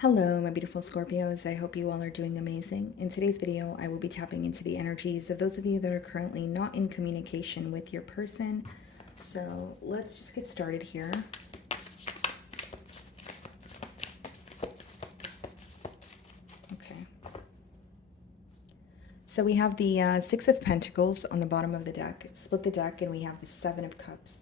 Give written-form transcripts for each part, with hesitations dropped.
Hello, my beautiful Scorpios. I hope you all are doing amazing. In today's video, I will be tapping into the energies of those of you that are currently not in communication with your person. So let's just get started here. Okay. So we have the Six of Pentacles on the bottom of the deck. Split the deck and we have the Seven of Cups.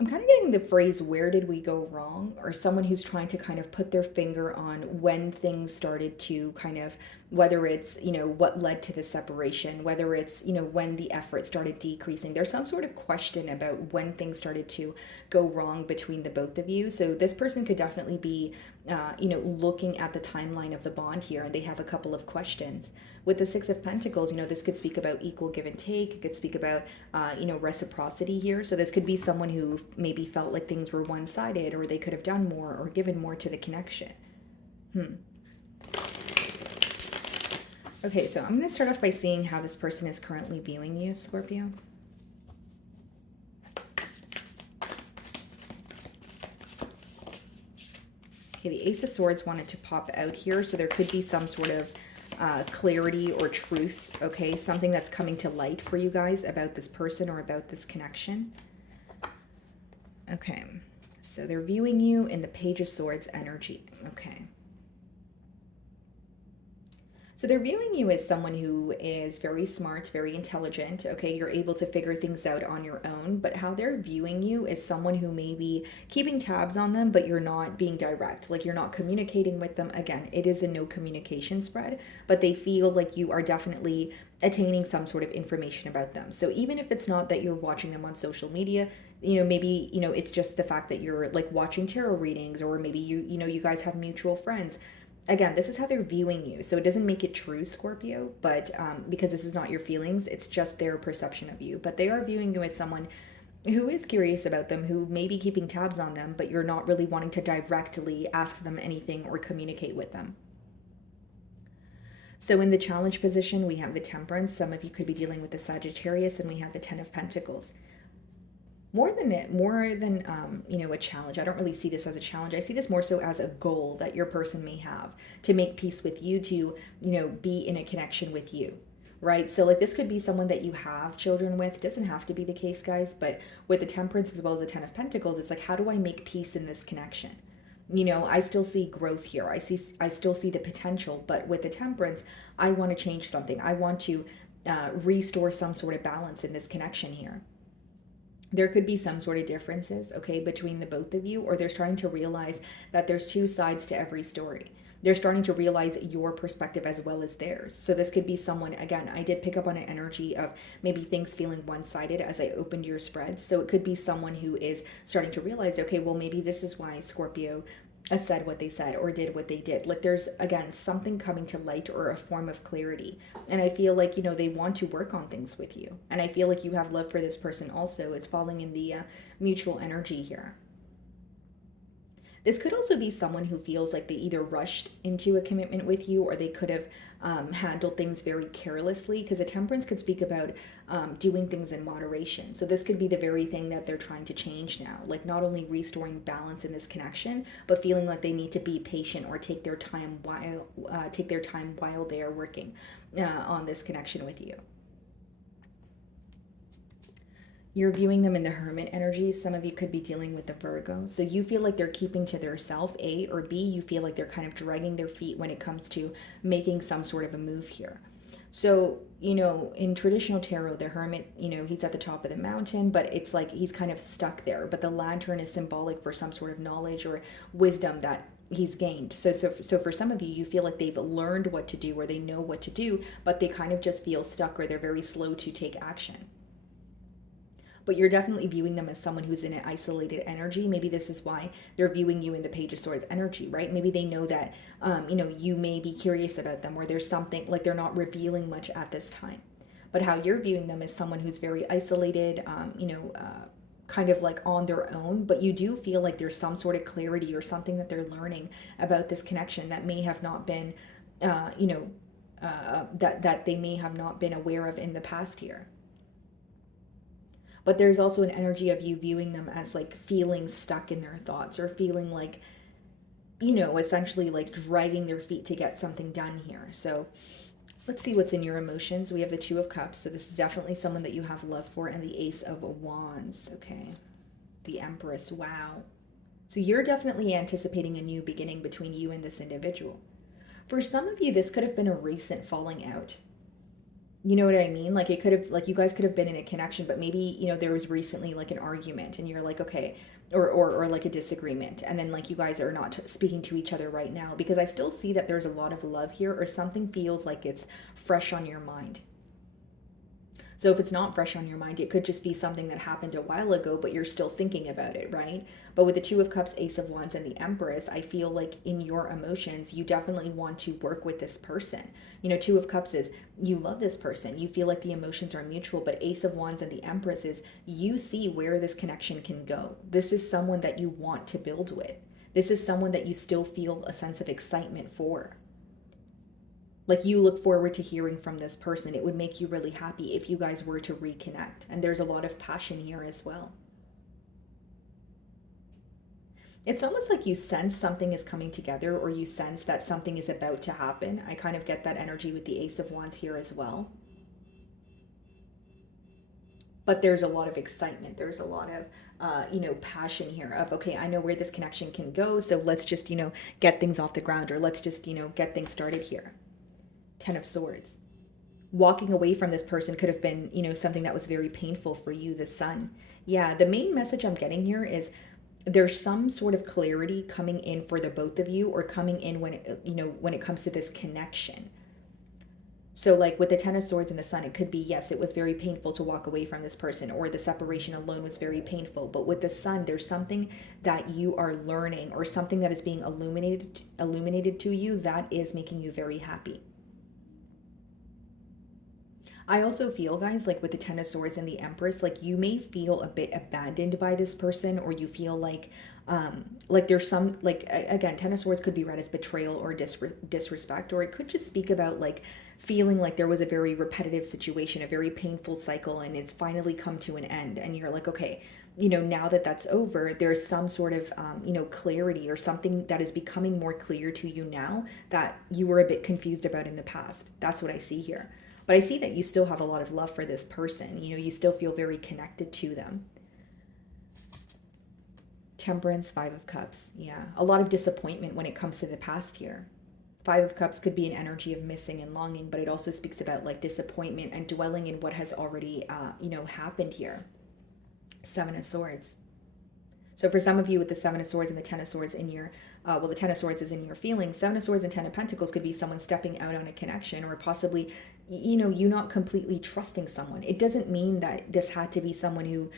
I'm kind of getting the phrase, where did we go wrong? Or someone who's trying to kind of put their finger on when things started to kind of, whether it's, what led to the separation, whether it's, when the effort started decreasing. There's some sort of question about when things started to go wrong between the both of you. So this person could definitely be, looking at the timeline of the bond here, and they have a couple of questions. With the Six of Pentacles, this could speak about equal give and take. It could speak about, reciprocity here. So this could be someone who maybe felt like things were one-sided, or they could have done more or given more to the connection. Okay, so I'm going to start off by seeing how this person is currently viewing you, Scorpio. Okay, the Ace of Swords wanted to pop out here, so there could be some sort of clarity or truth, okay? Something that's coming to light for you guys about this person or about this connection. Okay, so they're viewing you in the Page of Swords energy, okay? So they're viewing you as someone who is very smart, very intelligent, okay? You're able to figure things out on your own, but how they're viewing you is someone who may be keeping tabs on them, but you're not being direct, like you're not communicating with them. Again, it is a no communication spread, but they feel like you are definitely attaining some sort of information about them. So even if it's not that you're watching them on social media, maybe, it's just the fact that you're like watching tarot readings, or maybe you guys have mutual friends. Again, this is how they're viewing you. So it doesn't make it true, Scorpio, but because this is not your feelings, it's just their perception of you. But they are viewing you as someone who is curious about them, who may be keeping tabs on them, but you're not really wanting to directly ask them anything or communicate with them. So in the challenge position, we have the Temperance. Some of you could be dealing with the Sagittarius, and we have the Ten of Pentacles. More than a challenge. I don't really see this as a challenge. I see this more so as a goal that your person may have to make peace with you, to, be in a connection with you, right? So like this could be someone that you have children with. It doesn't have to be the case, guys, but with the Temperance as well as the Ten of Pentacles, it's like, how do I make peace in this connection? I still see growth here. I still see the potential, but with the Temperance, I want to change something. I want to restore some sort of balance in this connection here. There could be some sort of differences, okay, between the both of you, or they're starting to realize that there's two sides to every story. They're starting to realize your perspective as well as theirs. So this could be someone, again, I did pick up on an energy of maybe things feeling one-sided as I opened your spread. So it could be someone who is starting to realize, okay, well, maybe this is why Scorpio said what they said or did what they did. Like there's, again, something coming to light or a form of clarity. And I feel like, they want to work on things with you. And I feel like you have love for this person also. It's falling in the mutual energy here. This could also be someone who feels like they either rushed into a commitment with you, or they could have handled things very carelessly, because a Temperance could speak about doing things in moderation. So this could be the very thing that they're trying to change now, like not only restoring balance in this connection, but feeling like they need to be patient or take their time while they are working on this connection with you. You're viewing them in the Hermit energy. Some of you could be dealing with the Virgo. So you feel like they're keeping to their self, A, or B, you feel like they're kind of dragging their feet when it comes to making some sort of a move here. So, in traditional tarot, the Hermit, he's at the top of the mountain, but it's like he's kind of stuck there. But the lantern is symbolic for some sort of knowledge or wisdom that he's gained. So for some of you, you feel like they've learned what to do, or they know what to do, but they kind of just feel stuck, or they're very slow to take action. But you're definitely viewing them as someone who's in an isolated energy. Maybe this is why they're viewing you in the Page of Swords energy, right? Maybe they know that, you may be curious about them, or there's something, like they're not revealing much at this time. But how you're viewing them is someone who's very isolated, kind of like on their own, but you do feel like there's some sort of clarity or something that they're learning about this connection that may have not been, that they may have not been aware of in the past here. But there's also an energy of you viewing them as like feeling stuck in their thoughts, or feeling like, essentially like dragging their feet to get something done here. So let's see what's in your emotions. We have the Two of Cups. So this is definitely someone that you have love for, and the Ace of Wands. Okay. The Empress. Wow. So you're definitely anticipating a new beginning between you and this individual. For some of you, this could have been a recent falling out. You know what I mean? Like, it could have, like, you guys could have been in a connection, but maybe, there was recently like an argument and you're like, okay, or like a disagreement. And then like you guys are not speaking to each other right now, because I still see that there's a lot of love here, or something feels like it's fresh on your mind. So if it's not fresh on your mind, it could just be something that happened a while ago, but you're still thinking about it, right? But with the Two of Cups, Ace of Wands, and the Empress, I feel like in your emotions, you definitely want to work with this person. Two of Cups is you love this person. You feel like the emotions are mutual, but Ace of Wands and the Empress is you see where this connection can go. This is someone that you want to build with. This is someone that you still feel a sense of excitement for. Like, you look forward to hearing from this person. It would make you really happy if you guys were to reconnect. And there's a lot of passion here as well. It's almost like you sense something is coming together, or you sense that something is about to happen. I kind of get that energy with the Ace of Wands here as well. But there's a lot of excitement. There's a lot of, passion here of, okay, I know where this connection can go. So let's just, get things off the ground, or let's just, get things started here. Ten of Swords. Walking away from this person could have been, something that was very painful for you, the Sun. Yeah, the main message I'm getting here is there's some sort of clarity coming in for the both of you, or coming in when when it comes to this connection. So like with the Ten of Swords and the Sun, it could be, yes, it was very painful to walk away from this person, or the separation alone was very painful. But with the Sun, there's something that you are learning, or something that is being illuminated to you, that is making you very happy. I also feel, guys, like with the Ten of Swords and the Empress, like you may feel a bit abandoned by this person, or you feel like there's some, like, again, Ten of Swords could be read as betrayal or disrespect, or it could just speak about like feeling like there was a very repetitive situation, a very painful cycle, and it's finally come to an end. And you're like, okay, now that that's over, there's some sort of, clarity, or something that is becoming more clear to you now that you were a bit confused about in the past. That's what I see here. But I see that you still have a lot of love for this person. You still feel very connected to them. Temperance, Five of Cups. Yeah, a lot of disappointment when it comes to the past here. Five of Cups could be an energy of missing and longing, but it also speaks about like disappointment and dwelling in what has already, happened here. Seven of Swords. So for some of you with the Seven of Swords and the Ten of Swords in your, the Ten of Swords is in your feelings. Seven of Swords and Ten of Pentacles could be someone stepping out on a connection, or possibly, you not completely trusting someone. It doesn't mean that this had to be someone who,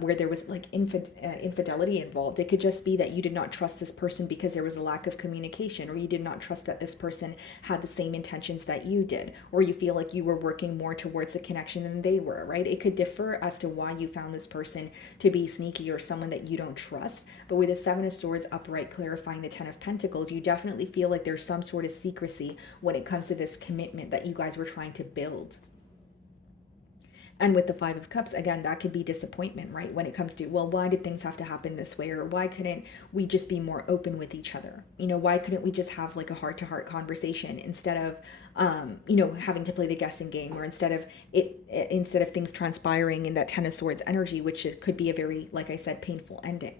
where there was like infidelity involved. It could just be that you did not trust this person because there was a lack of communication, or you did not trust that this person had the same intentions that you did, or you feel like you were working more towards the connection than they were, right? It could differ as to why you found this person to be sneaky, or someone that you don't trust. But with the Seven of Swords upright clarifying the Ten of Pentacles, you definitely feel like there's some sort of secrecy when it comes to this commitment that you guys were trying to build. And with the Five of Cups, again, that could be disappointment, right? When it comes to, well, why did things have to happen this way? Or why couldn't we just be more open with each other? Why couldn't we just have like a heart-to-heart conversation instead of, having to play the guessing game, or instead of things transpiring in that Ten of Swords energy, which could be a very, like I said, painful ending.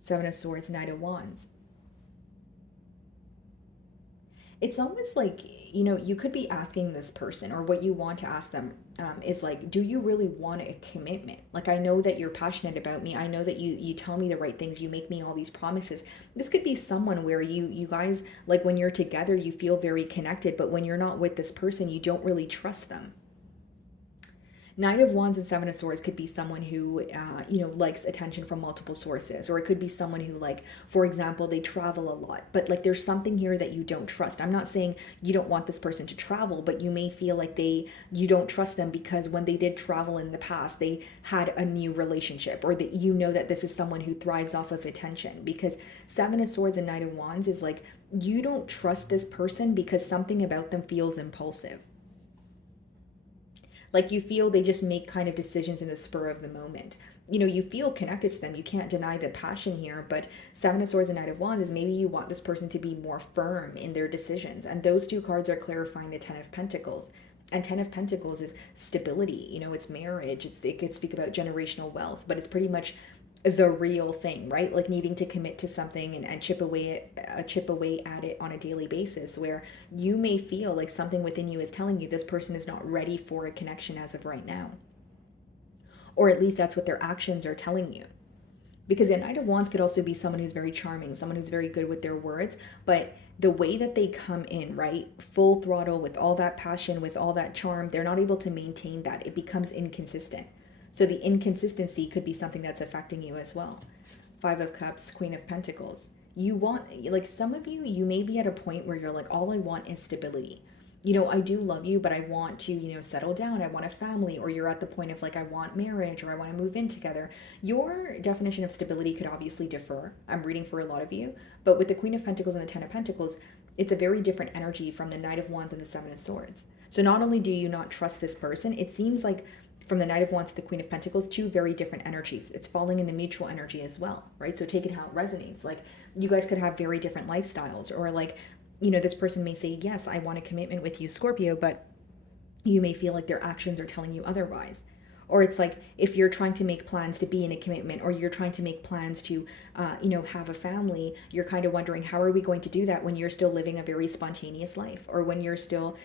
Seven of Swords, Knight of Wands. It's almost like, you could be asking this person, or what you want to ask them is like, do you really want a commitment? Like, I know that you're passionate about me. I know that you tell me the right things. You make me all these promises. This could be someone where you guys, like when you're together, you feel very connected, but when you're not with this person, you don't really trust them. Knight of Wands and Seven of Swords could be someone who, likes attention from multiple sources. Or it could be someone who, like, for example, they travel a lot. But, like, there's something here that you don't trust. I'm not saying you don't want this person to travel, but you may feel like you don't trust them because when they did travel in the past, they had a new relationship. Or that that this is someone who thrives off of attention. Because Seven of Swords and Knight of Wands is like, you don't trust this person because something about them feels impulsive. Like you feel they just make kind of decisions in the spur of the moment. You know, you feel connected to them. You can't deny the passion here, but Seven of Swords and Knight of Wands is maybe you want this person to be more firm in their decisions. And those two cards are clarifying the Ten of Pentacles. And Ten of Pentacles is stability, you know, it's marriage. It could speak about generational wealth, but it's pretty much the real thing, right? Like needing to commit to something and chip away at it on a daily basis, where you may feel like something within you is telling you this person is not ready for a connection as of right now. Or at least that's what their actions are telling you. Because a Knight of Wands could also be someone who's very charming, someone who's very good with their words, but the way that they come in, right, full throttle with all that passion, with all that charm, they're not able to maintain that. It becomes inconsistent. So the inconsistency could be something that's affecting you as well. Five of Cups, Queen of Pentacles. You want, like some of you, you may be at a point where you're like, all I want is stability. You know, I do love you, but I want to, you know, settle down. I want a family. Or you're at the point of like, I want marriage, or I want to move in together. Your definition of stability could obviously differ. I'm reading for a lot of you. But with the Queen of Pentacles and the Ten of Pentacles, it's a very different energy from the Knight of Wands and the Seven of Swords. So not only do you not trust this person, it seems like from the Knight of Wands to the Queen of Pentacles, two very different energies. It's falling in the mutual energy as well, right? So take it how it resonates. Like you guys could have very different lifestyles, or like, you know, this person may say, yes, I want a commitment with you, Scorpio, but you may feel like their actions are telling you otherwise. Or it's like if you're trying to make plans to be in a commitment, or you're trying to make plans to, you know, have a family, you're kind of wondering, how are we going to do that when you're still living a very spontaneous life, or when you're still,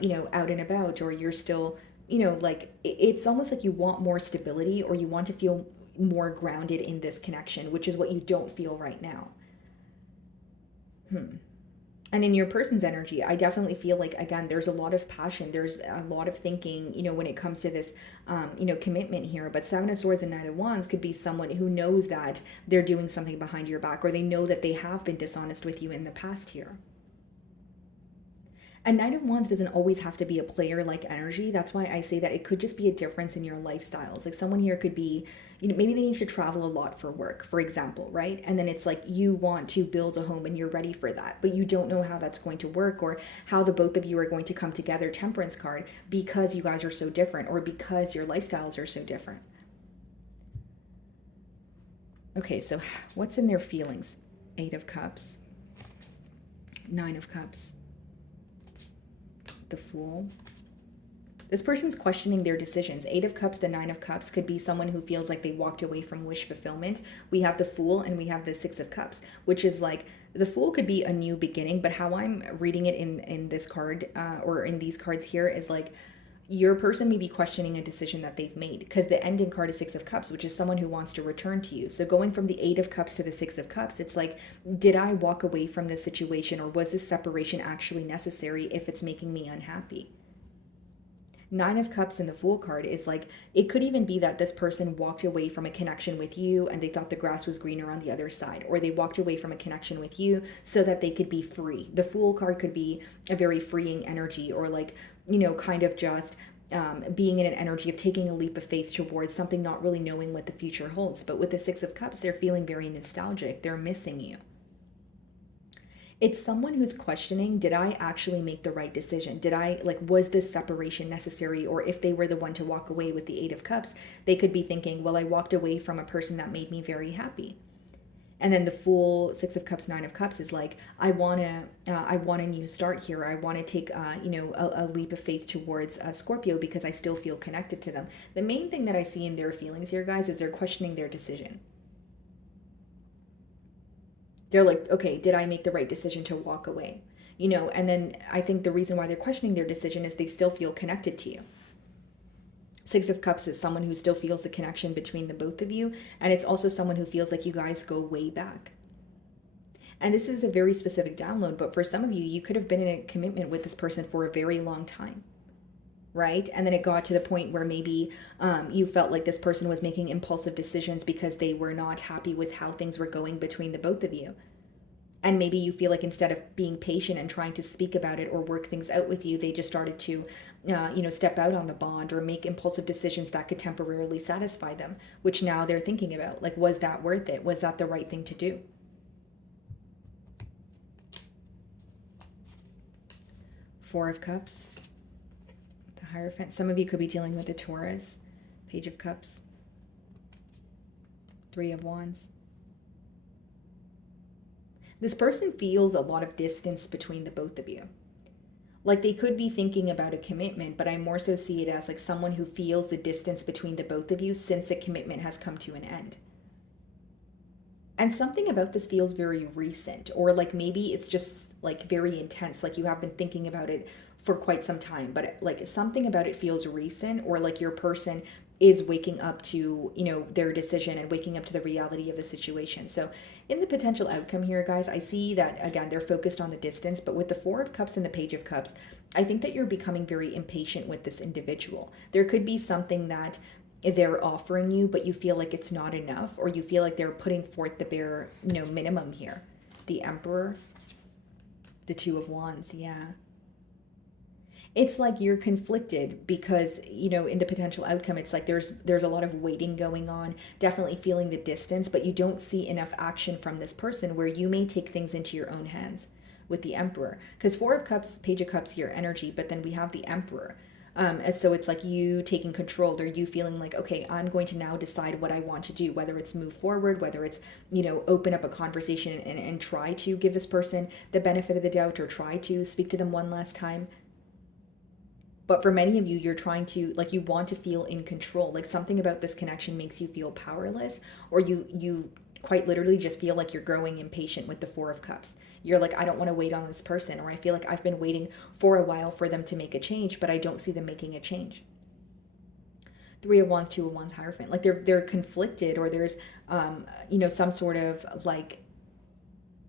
you know, out and about, or you're still, you know, like it's almost like you want more stability, or you want to feel more grounded in this connection, which is what you don't feel right now. And in your person's energy, I definitely feel like, again, there's a lot of passion. There's a lot of thinking, you know, when it comes to this, you know, commitment here. But Seven of Swords and Knight of Wands could be someone who knows that they're doing something behind your back, or they know that they have been dishonest with you in the past here. And Knight of Wands doesn't always have to be a player-like energy. That's why I say that it could just be a difference in your lifestyles. Like someone here could be, you know, maybe they need to travel a lot for work, for example, right? And then it's like you want to build a home and you're ready for that, but you don't know how that's going to work, or how the both of you are going to come together, Temperance card, because you guys are so different, or because your lifestyles are so different. Okay, so what's in their feelings? Eight of Cups, Nine of Cups, the Fool. This person's questioning their decisions. Eight of Cups, the Nine of Cups could be someone who feels like they walked away from wish fulfillment. We have the Fool and we have the Six of Cups, which is like, the Fool could be a new beginning, but how I'm reading it in this card, or in these cards here, is like, your person may be questioning a decision that they've made, because the ending card is Six of Cups, which is someone who wants to return to you. So going from the Eight of Cups to the Six of Cups, it's like, did I walk away from this situation, or was this separation actually necessary if it's making me unhappy? Nine of Cups in the Fool card is like, it could even be that this person walked away from a connection with you and they thought the grass was greener on the other side, or they walked away from a connection with you so that they could be free. The Fool card could be a very freeing energy, or like, you know, kind of just being in an energy of taking a leap of faith towards something, not really knowing what the future holds. But with the Six of Cups, they're feeling very nostalgic. They're missing you. It's someone who's questioning, did I actually make the right decision? Did I, like, was this separation necessary? Or if they were the one to walk away with the Eight of Cups, they could be thinking, well, I walked away from a person that made me very happy. And then the Fool, Six of Cups, Nine of Cups is like, I want a new start here. I want to take, you know, a leap of faith towards Scorpio, because I still feel connected to them. The main thing that I see in their feelings here, guys, is they're questioning their decision. They're like, okay, did I make the right decision to walk away? You know, and then I think the reason why they're questioning their decision is they still feel connected to you. Six of Cups is someone who still feels the connection between the both of you. And it's also someone who feels like you guys go way back. And this is a very specific download, but for some of you, you could have been in a commitment with this person for a very long time, right? And then it got to the point where maybe you felt like this person was making impulsive decisions because they were not happy with how things were going between the both of you. And maybe you feel like instead of being patient and trying to speak about it or work things out with you, they just started to, you know, step out on the bond or make impulsive decisions that could temporarily satisfy them, which now they're thinking about, like, was that worth it? Was that the right thing to do? Four of Cups, the Hierophant. Some of you could be dealing with the Taurus. Page of Cups. Three of Wands. This person feels a lot of distance between the both of you. Like they could be thinking about a commitment, but I more so see it as like someone who feels the distance between the both of you since a commitment has come to an end. And something about this feels very recent, or like maybe it's just like very intense, like you have been thinking about it for quite some time, but like something about it feels recent, or like your person is waking up to, you know, their decision and waking up to the reality of the situation. So in the potential outcome here, guys, I see that again, they're focused on the distance, but with the Four of Cups and the Page of Cups, I think that you're becoming very impatient with this individual. There could be something that they're offering you, but you feel like it's not enough, or you feel like they're putting forth the bare, you know, minimum here. The Emperor, the Two of Wands, yeah. It's like you're conflicted because, you know, in the potential outcome, it's like there's a lot of waiting going on, definitely feeling the distance, but you don't see enough action from this person where you may take things into your own hands with the Emperor. Because Four of Cups, Page of Cups here, energy, but then we have the Emperor. And so it's like you taking control, or you feeling like, okay, I'm going to now decide what I want to do, whether it's move forward, whether it's, you know, open up a conversation and try to give this person the benefit of the doubt, or try to speak to them one last time. But for many of you, you're trying to, like, you want to feel in control. Like something about this connection makes you feel powerless, or you quite literally just feel like you're growing impatient with the Four of Cups. You're like, I don't want to wait on this person, or I feel like I've been waiting for a while for them to make a change, but I don't see them making a change. Three of Wands, Two of Wands, Hierophant. Like they're conflicted, or there's, you know, some sort of like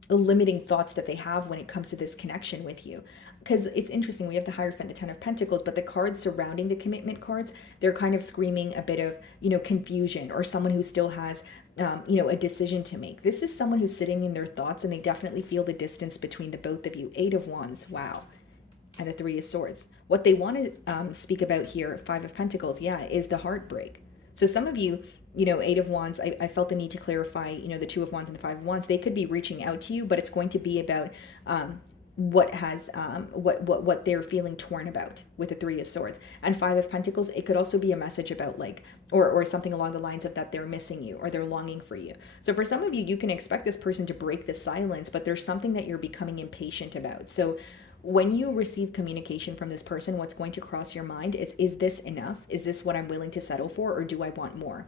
limiting thoughts that they have when it comes to this connection with you. Because it's interesting, we have the Hierophant, the Ten of Pentacles, but the cards surrounding the commitment cards, they're kind of screaming a bit of, you know, confusion, or someone who still has, you know, a decision to make. This is someone who's sitting in their thoughts, and they definitely feel the distance between the both of you. Eight of Wands, wow. And the Three of Swords. What they want to speak about here, Five of Pentacles, yeah, is the heartbreak. So some of you, you know, Eight of Wands, I felt the need to clarify, you know, the Two of Wands and the Five of Wands, they could be reaching out to you, but it's going to be about what has what they're feeling torn about with the Three of Swords. And Five of Pentacles, it could also be a message about like, or something along the lines of that they're missing you, or they're longing for you. So for some of you, you can expect this person to break the silence, but there's something that you're becoming impatient about. So when you receive communication from this person, what's going to cross your mind is this enough? Is this what I'm willing to settle for, or do I want more?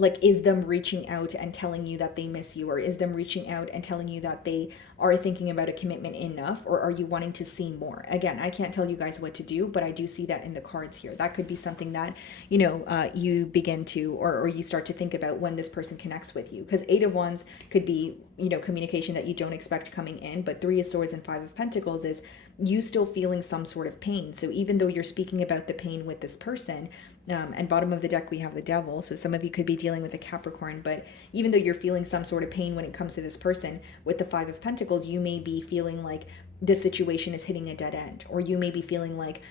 Like, is them reaching out and telling you that they miss you, or is them reaching out and telling you that they are thinking about a commitment enough, or are you wanting to see more? Again, I can't tell you guys what to do, but I do see that in the cards here. That could be something that, you know, you begin to, or you start to think about when this person connects with you. Because Eight of Wands could be, you know, communication that you don't expect coming in, but Three of Swords and Five of Pentacles is you still feeling some sort of pain. So even though you're speaking about the pain with this person, and bottom of the deck, we have the Devil. So some of you could be dealing with a Capricorn, but even though you're feeling some sort of pain when it comes to this person, with the Five of Pentacles, you may be feeling like this situation is hitting a dead end, or you may be feeling like,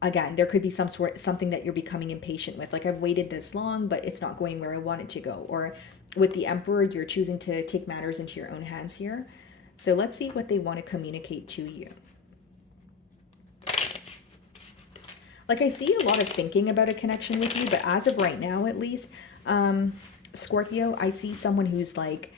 again, there could be something that you're becoming impatient with. Like, I've waited this long, but it's not going where I want it to go. Or with the Emperor, you're choosing to take matters into your own hands here. So let's see what they want to communicate to you. Like, I see a lot of thinking about a connection with you, but as of right now, at least, Scorpio, I see someone who's like,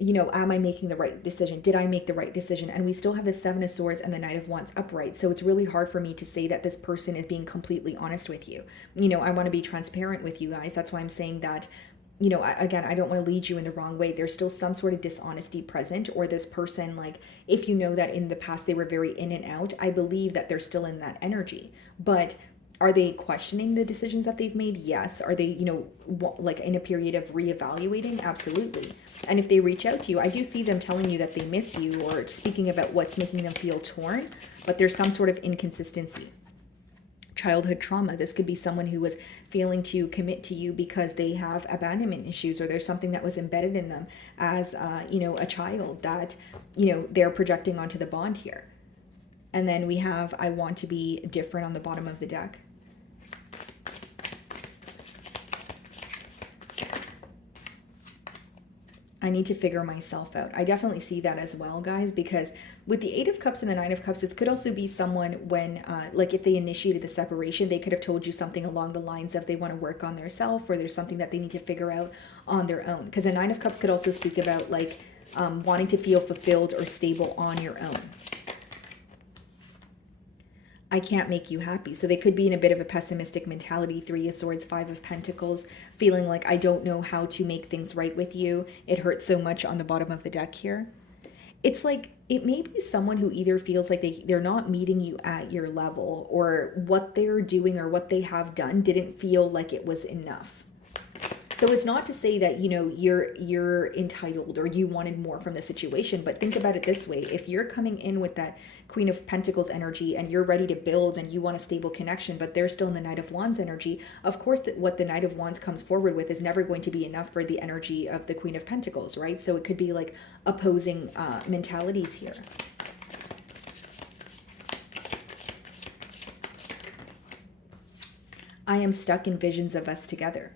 you know, am I making the right decision? Did I make the right decision? And we still have the Seven of Swords and the Knight of Wands upright. So it's really hard for me to say that this person is being completely honest with you. You know, I want to be transparent with you guys. That's why I'm saying that, you know, again, I don't want to lead you in the wrong way. There's still some sort of dishonesty present, or this person, like, if you know that in the past they were very in and out, I believe that they're still in that energy. But are they questioning the decisions that they've made? Yes. Are they, you know, like in a period of reevaluating? Absolutely. And if they reach out to you, I do see them telling you that they miss you, or speaking about what's making them feel torn, but there's some sort of inconsistency. Childhood trauma. This could be someone who was failing to commit to you because they have abandonment issues, or there's something that was embedded in them as, you know, a child that, you know, they're projecting onto the bond here. And then we have, I want to be different on the bottom of the deck. I need to figure myself out. I definitely see that as well, guys, because with the Eight of Cups and the Nine of Cups, this could also be someone when, like if they initiated the separation, they could have told you something along the lines of they want to work on their self, or there's something that they need to figure out on their own. Because the Nine of Cups could also speak about like wanting to feel fulfilled or stable on your own. I can't make you happy. So they could be in a bit of a pessimistic mentality. Three of Swords, Five of Pentacles, feeling like I don't know how to make things right with you. It hurts so much on the bottom of the deck here. It's like it may be someone who either feels like they're not meeting you at your level, or what they're doing or what they have done didn't feel like it was enough. So it's not to say that, you know, you're entitled or you wanted more from the situation, but think about it this way. If you're coming in with that Queen of Pentacles energy and you're ready to build and you want a stable connection, but they're still in the Knight of Wands energy, of course what the Knight of Wands comes forward with is never going to be enough for the energy of the Queen of Pentacles, right? So it could be like opposing mentalities here. I am stuck in visions of us together.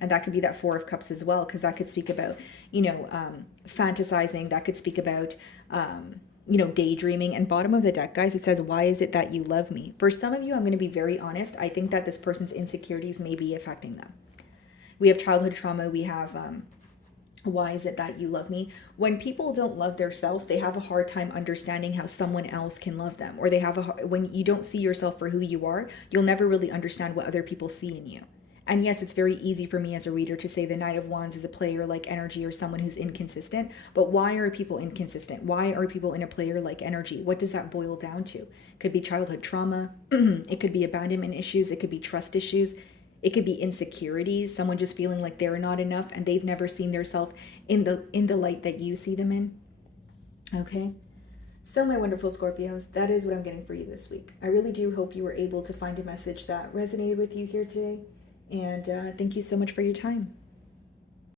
And that could be that Four of Cups as well, because that could speak about, you know, fantasizing. That could speak about, you know, daydreaming. And bottom of the deck, guys, it says, why is it that you love me? For some of you, I'm going to be very honest. I think that this person's insecurities may be affecting them. We have childhood trauma. We have, why is it that you love me? When people don't love themselves, they have a hard time understanding how someone else can love them. Or they have when you don't see yourself for who you are, you'll never really understand what other people see in you. And yes, it's very easy for me as a reader to say the Knight of Wands is a player-like energy or someone who's inconsistent. But why are people inconsistent? Why are people in a player-like energy? What does that boil down to? It could be childhood trauma. It could be abandonment issues. It could be trust issues. It could be insecurities. Someone just feeling like they're not enough and they've never seen themselves in the light that you see them in. Okay. So my wonderful Scorpios, that is what I'm getting for you this week. I really do hope you were able to find a message that resonated with you here today. And thank you so much for your time.